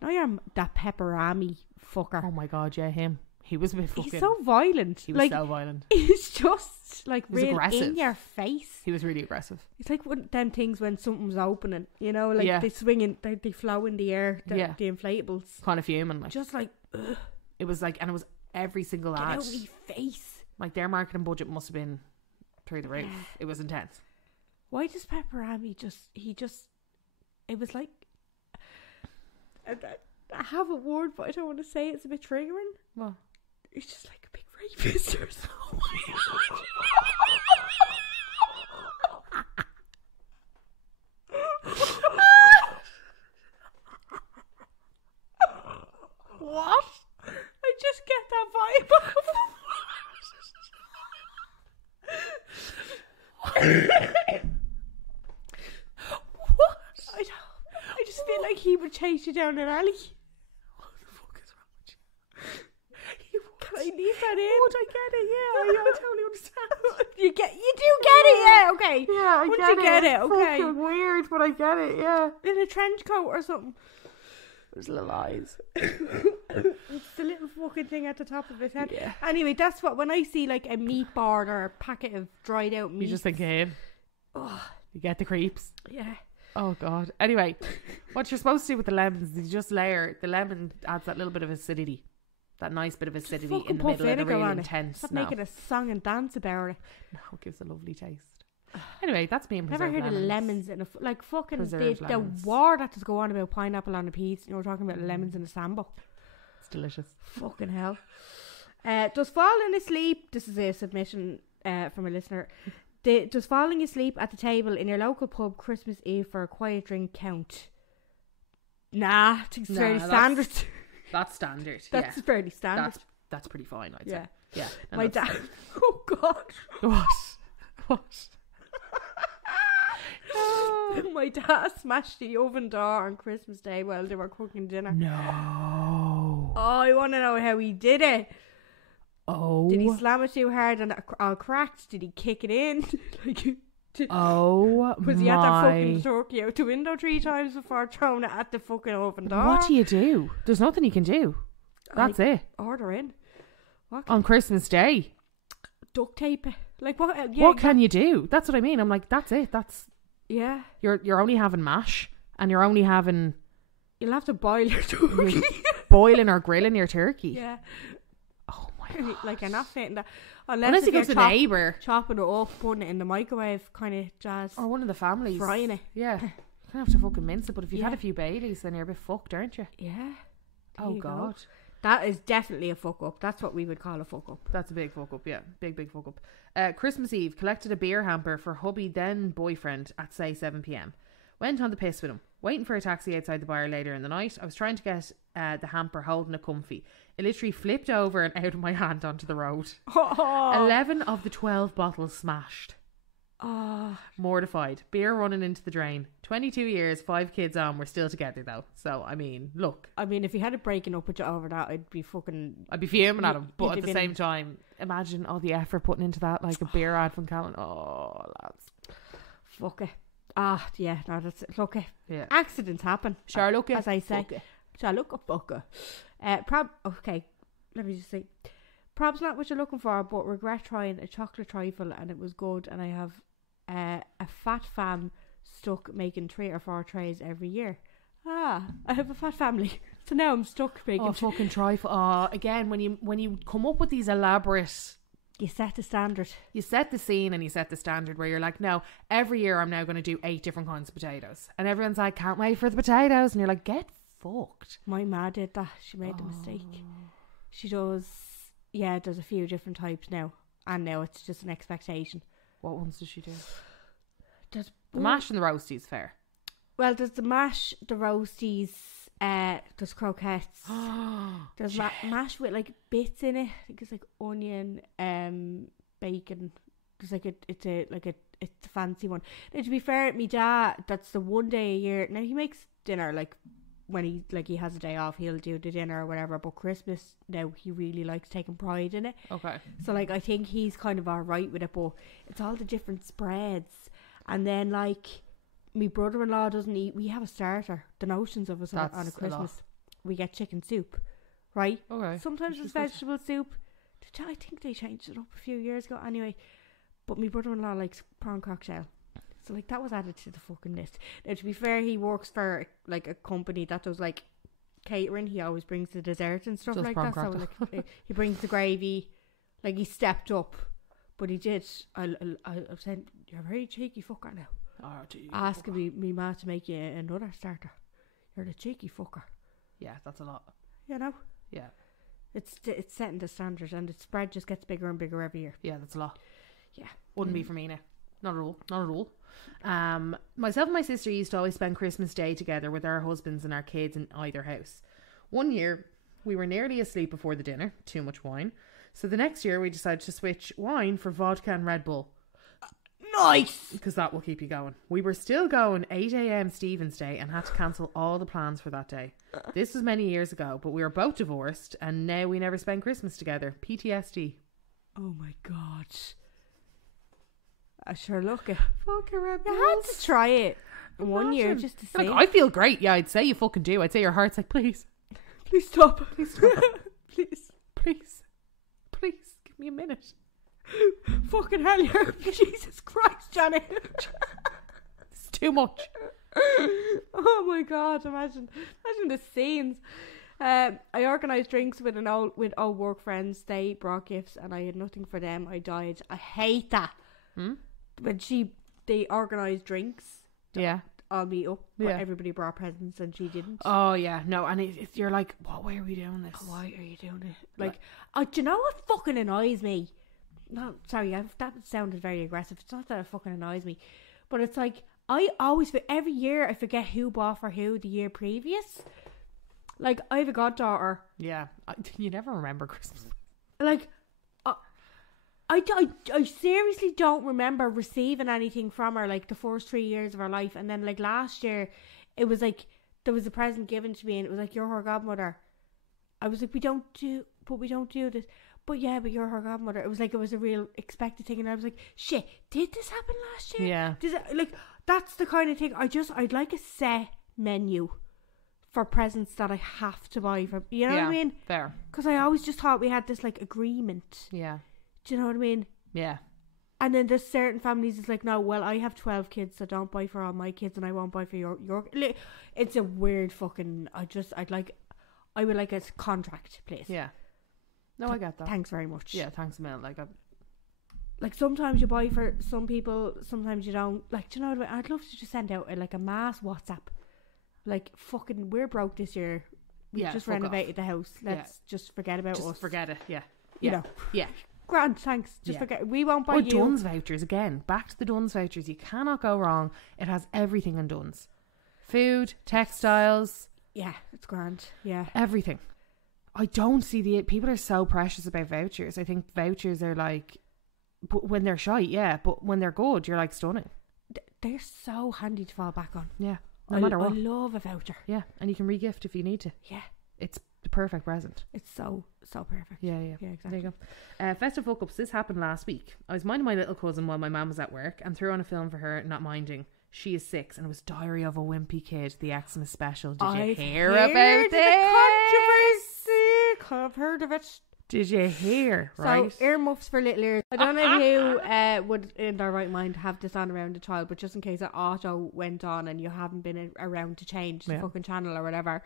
That pepperami fucker. Oh my God, yeah, him. He was a bit fucking... He's so violent. He was so violent. He's just like real aggressive. in your face. He was really aggressive. It's like them things when something's opening, they swing in, they flow in the air, the inflatables. Kind of fuming. Like. Just like, ugh. It was like, and it was every single ad. Get out of my face. Like their marketing budget must have been through the roof. Yeah. It was intense. Why does pepperami it was like, I have a word, but I don't want to say it. It's a bit triggering. What? It's just like a big rapist or something. Oh my God. What? I just get that vibe. What? I just feel like he would chase you down an alley. What the fuck is wrong with you? Can I leave that in? Would I get it? Yeah, I totally understand. You do get it, yeah, okay. Yeah, I Once you get it, okay. It's fucking weird, but I get it, yeah. In a trench coat or something. There's little eyes. It's the little fucking thing at the top of his head. Yeah. Anyway, that's what, when I see like a meat board or a packet of dried out meat. You just think of him. Oh, you get the creeps. Yeah. Oh God. Anyway, what you're supposed to do with the lemons is you just layer, the lemon adds that little bit of acidity. That nice bit of acidity in the middle of a really intense. Stop making a song and dance about it. No, it gives a lovely taste. Anyway, that's me and preserved lemons. Never heard of lemons in a fucking the war that does go on about pineapple on a pizza. You know, we're talking about lemons in a sambo. It's delicious. Fucking hell. Does falling asleep? This is a submission from a listener. Does falling asleep at the table in your local pub Christmas Eve for a quiet drink count? Nah, it's very standard. That's standard. That's fairly standard. That's pretty fine, I'd say. Yeah. My dad. Oh God. What? My dad smashed the oven door on Christmas Day while they were cooking dinner. No. Oh, I want to know how he did it. Oh. Did he slam it too hard and it all cracked? Did he kick it in? Was he at that fucking turkey out the window 3 times before throwing it at the fucking oven door? What do you do? There's nothing you can do. That's it. Order in. On Christmas Day. Duct tape it. Like what? What can you do? That's what I mean. I'm like, that's it. Yeah. You're only having mash, and you're only having. You'll have to boil your turkey. Boiling or grilling your turkey. Yeah. Oh my God. Like you're not fitting that. Unless you go to the neighbour, chopping it up, putting it in the microwave, kind of jazz. Or one of the families frying it. Yeah. You don't have to fucking mince it, but if you've had a few Baileys, then you're a bit fucked, aren't you? Yeah. Oh God. That is definitely a fuck up. That's what we would call a fuck up. That's a big fuck up, yeah. Big fuck up. Christmas Eve, collected a beer hamper for hubby then boyfriend at say 7 p.m. Went on the piss with him. Waiting for a taxi outside the bar later in the night. I was trying to get the hamper holding it comfy. It literally flipped over and out of my hand onto the road. 11 of the 12 bottles smashed. Mortified. Beer running into the drain. 22 years, 5 kids on. We're still together though. So, I mean, look. I mean, if he had it breaking up with you over that, I'd be fuming at him. But at the same time, imagine all the effort putting into that, like a beer ad from Callan. Oh, lads. Fuck it. Yeah, no, that's it. Look it. Yeah. Accidents happen. Sherlock, as I say. Sherlock, fuck it. Okay, let me just say. Prob's not what you're looking for, but regret trying a chocolate trifle and it was good, and I have a fat fam stuck making 3 or 4 trays every year. I have a fat family, so now I'm stuck making fucking trifle. Again, when you come up with these elaborate, you set the standard, you set the scene and you set the standard where you're like, no, every year I'm now going to do 8 different kinds of potatoes, and everyone's like, can't wait for the potatoes, and you're like, get fucked. My ma did that. She made the mistake. She does. Yeah, there's a few different types now, and now it's just an expectation. What ones does she do? There's the mash and the roasties, fair. Well, there's the mash, the roasties, there's croquettes. There's mash with like bits in it. I think it's like onion, bacon. There's like it's a fancy one. Now, to be fair, me dad, that's the one day a year. Now he makes dinner like when he has a day off, he'll do the dinner or whatever. But Christmas now, he really likes taking pride in it. Okay. So like I think he's kind of alright with it, but it's all the different spreads. And then like my brother-in-law doesn't eat. We have a starter. The notions of us on a Christmas, we get chicken soup, right? Okay. Sometimes it's vegetable soup. I think they changed it up a few years ago. Anyway, but my brother-in-law likes prawn cocktail. So like that was added to the fucking list. Now to be fair, he works for like a company that does like catering. He always brings the desserts and stuff like that. So like he brings the gravy. Like he stepped up, but he did. I said, you're a very cheeky fucker now. Asking me ma to make you another starter. You're the cheeky fucker. Yeah, that's a lot. You know. Yeah. It's setting the standard, and the spread just gets bigger and bigger every year. Yeah, that's a lot. Yeah, wouldn't be for me now. Not at all. Myself and my sister used to always spend Christmas Day together with our husbands and our kids in either house. One year, we were nearly asleep before the dinner, too much wine. So the next year, we decided to switch wine for vodka and Red Bull. Nice! Because that will keep you going. We were still going 8 a.m. Stephen's Day and had to cancel all the plans for that day. This was many years ago, but we were both divorced and now we never spend Christmas together. PTSD. Oh my God. I sure look it. Fucking Red Bulls. You had to try it one year just to see. Like, I feel great. Yeah, I'd say you fucking do. I'd say your heart's like, please stop. Please stop. please give me a minute. Fucking hell, Jesus Christ, Johnny. It's too much. Oh my God, imagine the scenes. I organised drinks with old work friends. They brought gifts and I had nothing for them. I died. I hate that. When they organised drinks, yeah, I'll meet up, but everybody brought presents and she didn't. Oh yeah, no, and you're like, why are we doing this? Why are you doing it? Like, do you know what fucking annoys me? No, sorry, that sounded very aggressive. It's not that it fucking annoys me, but it's like I always, every year, I forget who bought for who the year previous. Like, I have a goddaughter. Yeah, you never remember Christmas. Like, I seriously don't remember receiving anything from her, like, the first 3 years of her life. And then, like, last year, it was like, there was a present given to me and it was like, you're her godmother. I was like, we don't do this. But yeah, but you're her godmother. It was like, it was a real expected thing. And I was like, shit, did this happen last year? Yeah. Like, that's the kind of thing, I'd like a set menu for presents that I have to buy for, you know what I mean? Fair. Because I always just thought we had this, like, agreement. Yeah. Do you know what I mean? Yeah. And then there's certain families, it's like, no, well, I have 12 kids, so don't buy for all my kids and I won't buy for your it's a weird fucking, I would like a contract, please. Yeah. No, I get that. Thanks very much. Yeah, thanks a million. Like sometimes you buy for some people, sometimes you don't. Like, do you know what I mean? I'd love to just send out a mass WhatsApp. Like, fucking, we're broke this year. We just renovated the house. Let's just forget about us. Just forget it. Yeah. You know. Yeah. Grand, thanks. Just forget. We won't buy you. Dunn's vouchers again. Back to the Dunn's vouchers. You cannot go wrong. It has everything in Dunn's. Food, textiles. Yeah, it's grand. Yeah. Everything. I don't see people are so precious about vouchers. I think vouchers are like, but when they're shite, yeah, but when they're good, you're like stunning. They're so handy to fall back on. Yeah, no matter what. I love a voucher. Yeah, and you can re-gift if you need to. Yeah. It's the perfect present. It's so perfect. Yeah, exactly. There you go. Festive F-ups. This happened last week. I was minding my little cousin while my mum was at work and threw on a film for her, not minding. She is 6, and it was Diary of a Wimpy Kid, the Xmas special. Did you hear about this? Controversy. I've heard of it. Did you hear? Right. So, earmuffs for little ears. I don't know who would, in their right mind, have this on around a child, but just in case that auto went on and you haven't been around to change the fucking channel or whatever.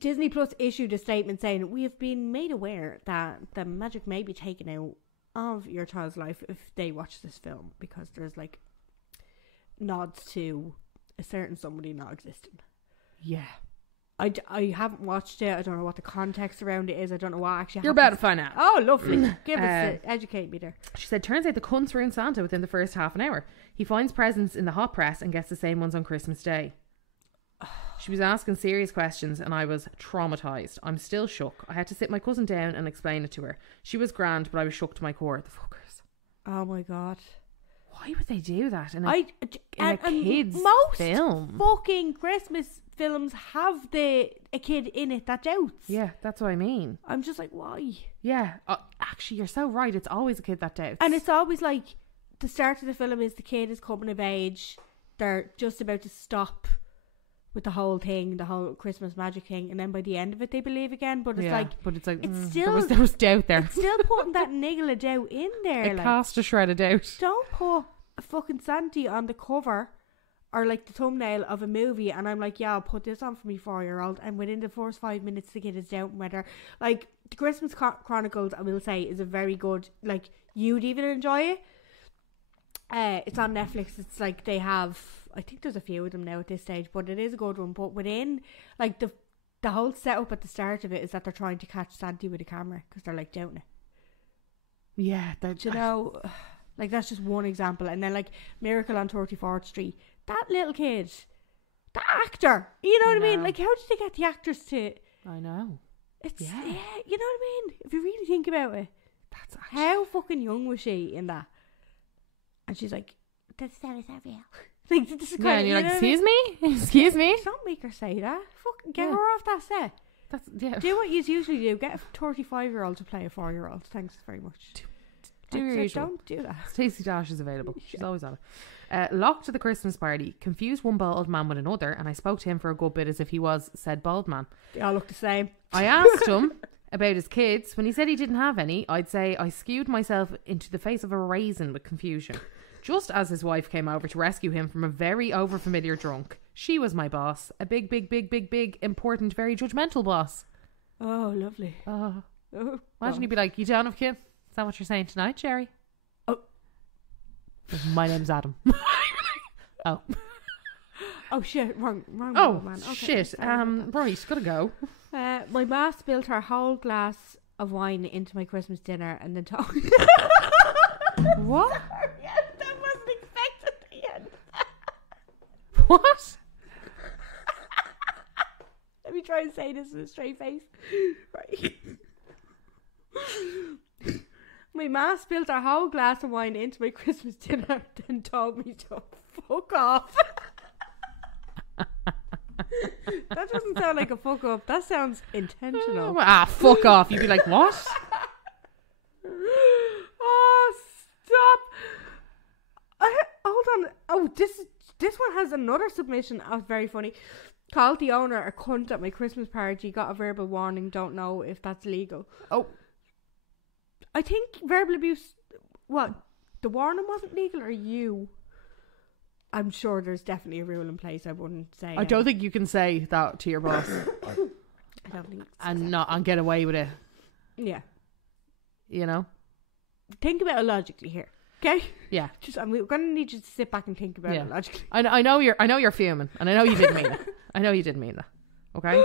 Disney Plus issued a statement saying, we have been made aware that the magic may be taken out of your child's life if they watch this film, because there's like nods to a certain somebody not existing. Yeah. I haven't watched it. I don't know what the context around it is. I don't know what actually You're about to find out. Oh, lovely. Educate me there. She said, turns out the cunts ruined Santa within the first half an hour. He finds presents in the hot press and gets the same ones on Christmas Day. She was asking serious questions and I was traumatised. I'm still shook. I had to sit my cousin down and explain it to her. She was grand, but I was shook to my core. The fuckers. Oh my God. Why would they do that in a kid's film? Fucking Christmas films have a kid in it that doubts. Yeah, that's what I mean. I'm just like, why? Yeah, actually, you're so right. It's always a kid that doubts. And it's always like, the start of the film is the kid is coming of age. They're just about to stop with the whole thing, the whole Christmas magic thing, and then by the end of it they believe again. But it's still there was doubt there. It's still putting that niggle of doubt in there. It cast a shred of doubt. Don't put a fucking Santa on the cover or like the thumbnail of a movie and I'm like, yeah, I'll put this on for me 4-year-old, and within the first 5 minutes the kid is doubting whether, like, the Christmas Chronicles, I will say, is a very good, like, you'd even enjoy it. It's on Netflix. It's like they have, I think there's a few of them now at this stage, but it is a good one. But within, like, the whole setup at the start of it is that they're trying to catch Santa with a camera because they're like doubting it. Yeah, you know, like, that's just one example. And then, like, Miracle on 34th Street, that little kid, the actor, you know what I mean? Like, how did they get the actors to? I know. It's yeah, you know what I mean? If you really think about it, that's actually, how fucking young was she in that? And she's like, "That's so real." Like, this is kind of, you're like, excuse me, Don't make her say that. Fucking get her off that set. Do what you usually do. Get a 35-year-old to play a 4-year-old. Thanks very much. Don't do that. Stacey Dash is available. She's always on it. Locked at the Christmas party, confused one bald man with another, and I spoke to him for a good bit as if he was said bald man. They all look the same. I asked him about his kids. When he said he didn't have any, I'd say I skewed myself into the face of a raisin with confusion. Just as his wife came over to rescue him from a very overfamiliar drunk. She was my boss. A big, important, very judgmental boss. Oh, lovely. Imagine he'd be like, you don't have kids? Is that what you're saying tonight, Jerry? Oh. My name's Adam. Oh. Oh, shit. Wrong oh, man. Okay, shit. Right, gotta go. My ma spilled her whole glass of wine into my Christmas dinner and then told... What? Yes, that wasn't expected at the end. What? Let me try and say this with a straight face. Right. My ma spilled her whole glass of wine into my Christmas dinner and told me to fuck off. That doesn't sound like a fuck up. That sounds intentional. Fuck off. You'd be like, what? Oh, stop. Hold on. Oh, this one has another submission. Oh, very funny. Called the owner a cunt at my Christmas party. Got a verbal warning. Don't know if that's legal. Oh. I think verbal abuse... What? The warning wasn't legal or you? I'm sure there's definitely a rule in place. I wouldn't say... I don't think you can say that to your boss. I don't think... And get away with it. Yeah. You know? Think about it logically here. Okay? Yeah. We're going to need you to sit back and think about it logically. I know you're fuming. And I know you didn't mean it. I know you didn't mean that. Okay?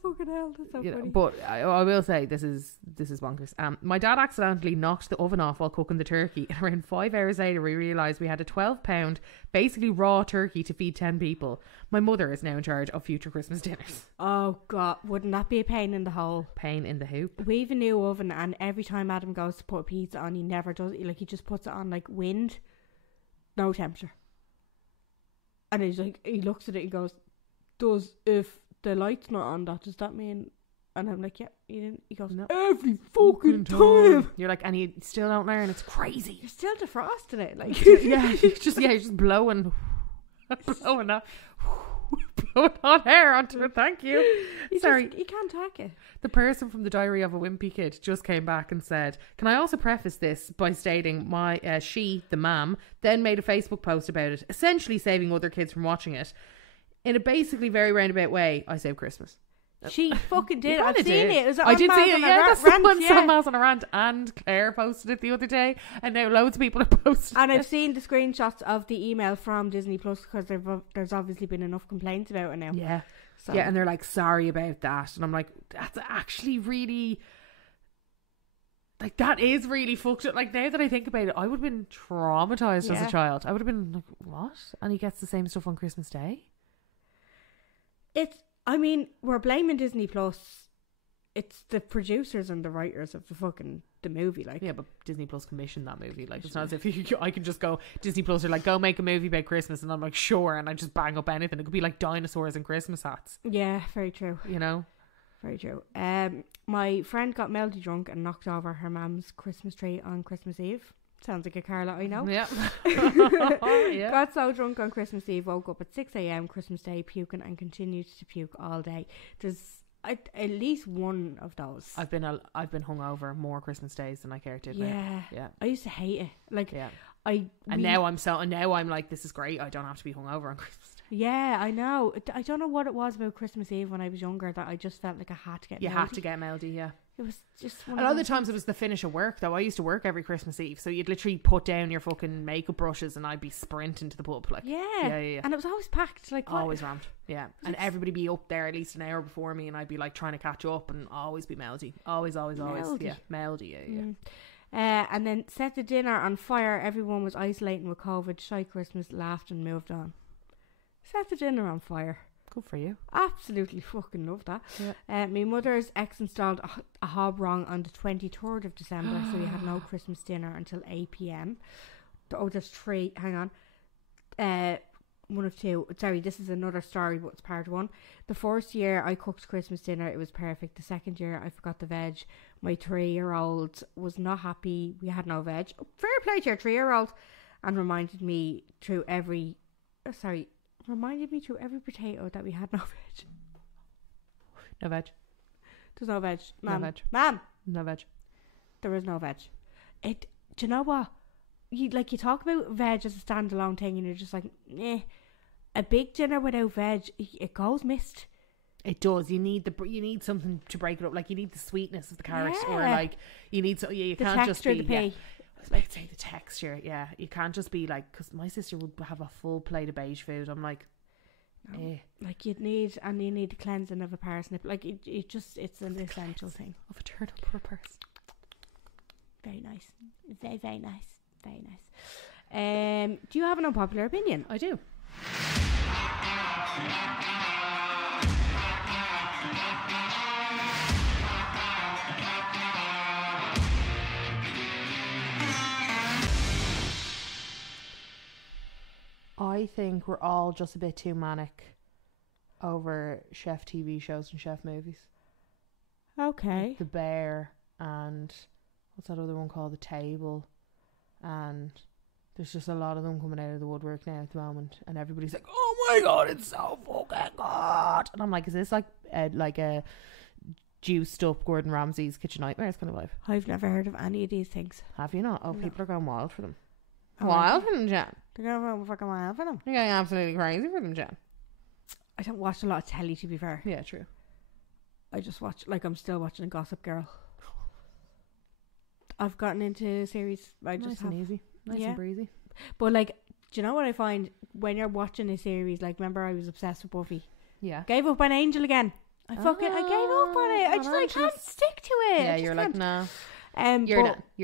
For Fucking hell, that's so funny. But I will say this is bonkers. My dad accidentally knocked the oven off while cooking the turkey, and around 5 hours later we realised we had a 12-pound basically raw turkey to feed 10 people. My mother is now in charge of future Christmas dinners. Oh god, wouldn't that be a pain in the hole? Pain in the hoop. We have a new oven, and every time Adam goes to put a pizza on, he never does it. Like, he just puts it on like wind, no temperature. And he's like, he looks at it and goes, if the light's not on, does that mean? And I'm like, yeah, you didn't. He goes, no. Every fucking time. You're like, and you still don't learn. It's crazy. You're still defrosting it, like. You're just blowing up. Blowing hot air onto it. Thank you. Sorry, you can't hack it. The person from the Diary of a Wimpy Kid just came back and said, "Can I also preface this by stating she, the ma'am, then made a Facebook post about it, essentially saving other kids from watching it. In a basically very roundabout way, I saved Christmas." She fucking did. I've seen it. I did see it. Yeah, that's the one. Sam Miles on a rant, and Claire posted it the other day, and now loads of people are posting. And I've seen the screenshots of the email from Disney Plus, because there's obviously been enough complaints about it now. Yeah, so. Yeah, and they're like, sorry about that, and I'm like, that's actually really, like, that is really fucked up. Like, now that I think about it, I would have been traumatized as a child. I would have been like, what? And he gets the same stuff on Christmas Day? I mean, we're blaming Disney Plus. It's the producers and the writers of the movie, like. Yeah, but Disney Plus commissioned that movie. Like, it's not as if I can just go, Disney Plus are like, go make a movie about Christmas, and I'm like, sure, and I just bang up anything. It could be like dinosaurs and Christmas hats. Yeah, very true. You know? Very true. My friend got melody drunk and knocked over her mum's Christmas tree on Christmas Eve. Sounds like a Carla I know. Yeah. Yeah. Got so drunk on Christmas Eve, woke up at 6 a.m. Christmas Day puking, and continued to puke all day. There's at least one of those. I've been hungover more Christmas days than I care to admit. Yeah. I used to hate it. Like, yeah. Now I'm like, this is great. I don't have to be hungover on Christmas Day. Yeah, I know. I don't know what it was about Christmas Eve when I was younger that I just felt like I had to get. You had to get melody, yeah. It was just a lot of the times it was the finish of work though. I used to work every Christmas Eve, so you'd literally put down your fucking makeup brushes and I'd be sprinting to the pub, like. Yeah. And it was always packed, like. Always rammed. Yeah. And everybody be up there at least an hour before me, and I'd be like trying to catch up, and always be melody. Always. Melody. Yeah, melody. Yeah. And then set the dinner on fire. Everyone was isolating with COVID. Shy Christmas, laughed and moved on. Set the dinner on fire. Good for you. Absolutely fucking love that. Yeah. My mother's ex installed a hob wrong on the 23rd of December, so we had no Christmas dinner until 8 p.m. Oh, there's 3. Hang on. 1 of 2. Sorry, this is another story, but it's part 1. The first year I cooked Christmas dinner, it was perfect. The second year I forgot the veg. My 3-year-old was not happy. We had no veg. Fair play to your 3-year-old. And reminded me through every potato that we had no veg. No veg. There's no veg. Ma'am. No veg. Ma'am. No veg. There is no veg. Do you know what? You talk about veg as a standalone thing, and you're just like, eh. A big dinner without veg, it goes missed. It does. You need something to break it up. Like, you need the sweetness of the carrot, or like you need you the can't just be. The pea. Yeah. I was about to say the texture. Yeah, you can't just be like, because my sister would have a full plate of beige food. I'm like, no. Like you need the cleansing of a parsnip. Like it's an essential thing of a turnip per person. Very nice. Very, very nice. Very nice. Do you have an unpopular opinion? I do. I think we're all just a bit too manic over chef TV shows and chef movies. Okay. Like The Bear, and what's that other one called? The Table. And there's just a lot of them coming out of the woodwork now at the moment, and everybody's like, oh my god, it's so fucking good. And I'm like, is this like a juiced up Gordon Ramsay's Kitchen Nightmares kind of vibe? I've never heard of any of these things. Have you not? Oh, no. People are going wild for them. Oh, wild for them, Jen. They're going fucking wild for them. They're going absolutely crazy for them, Jen. I don't watch a lot of telly, to be fair. Yeah, true. I just watch, I'm still watching Gossip Girl. I've gotten into series. Nice and easy. Nice and breezy. But do you know what I find when you're watching a series? Like, remember I was obsessed with Buffy? Yeah. Gave up on Angel again. I gave up on it. I just can't stick to it. Yeah, you're like, nah. You're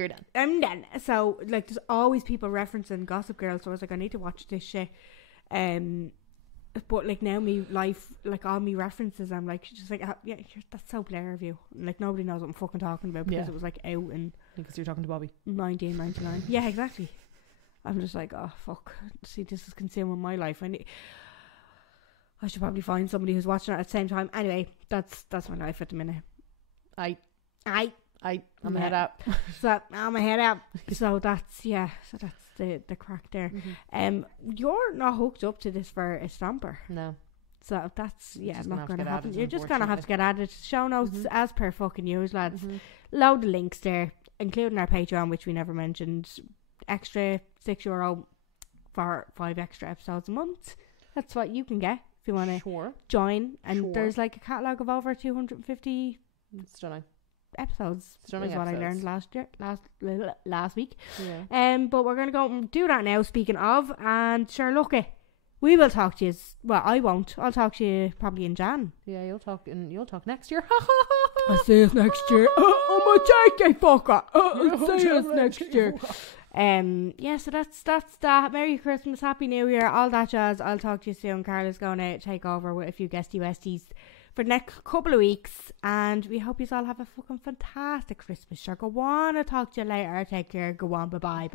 done. I'm done. So like, there's always people referencing Gossip Girl, so I was like, I need to watch this shit. But like now, me life, like all me references, I'm like, just like, yeah, that's so Blair of you. Like nobody knows what I'm fucking talking about because it was like out in because you're talking to Bobby 1999. Yeah, exactly. I'm just like, oh fuck. See, this is consuming my life. I should probably find somebody who's watching it at the same time. Anyway, that's my life at the minute. I'm a head up. So I'm a head up. So that's the crack there. You're not hooked up to this for a stamper. No. So that's not going to happen. You're just going to have to get added. Show notes as per fucking news, lads. Load of links there, including our Patreon, which we never mentioned. Extra €6 for 5 extra episodes a month. That's what you can get if you want to join. And there's like a catalogue of over 250 stunning episodes. Stunning is what episodes. I learned last week. Yeah. But we're gonna go and do that now. Speaking of, and sure, look it. We will talk to you. Well, I won't. I'll talk to you probably in Jan. Yeah, you'll talk next year. I'll see us next year. I'm a JK fucker. I'll see us next year. So that's that. Merry Christmas, Happy New Year, all that jazz. I'll talk to you soon. Carla's going to take over with a few guesty westies for the next couple of weeks, and we hope you all have a fucking fantastic Christmas. Sure, go on, I'll talk to you later. Take care. Go on, bye.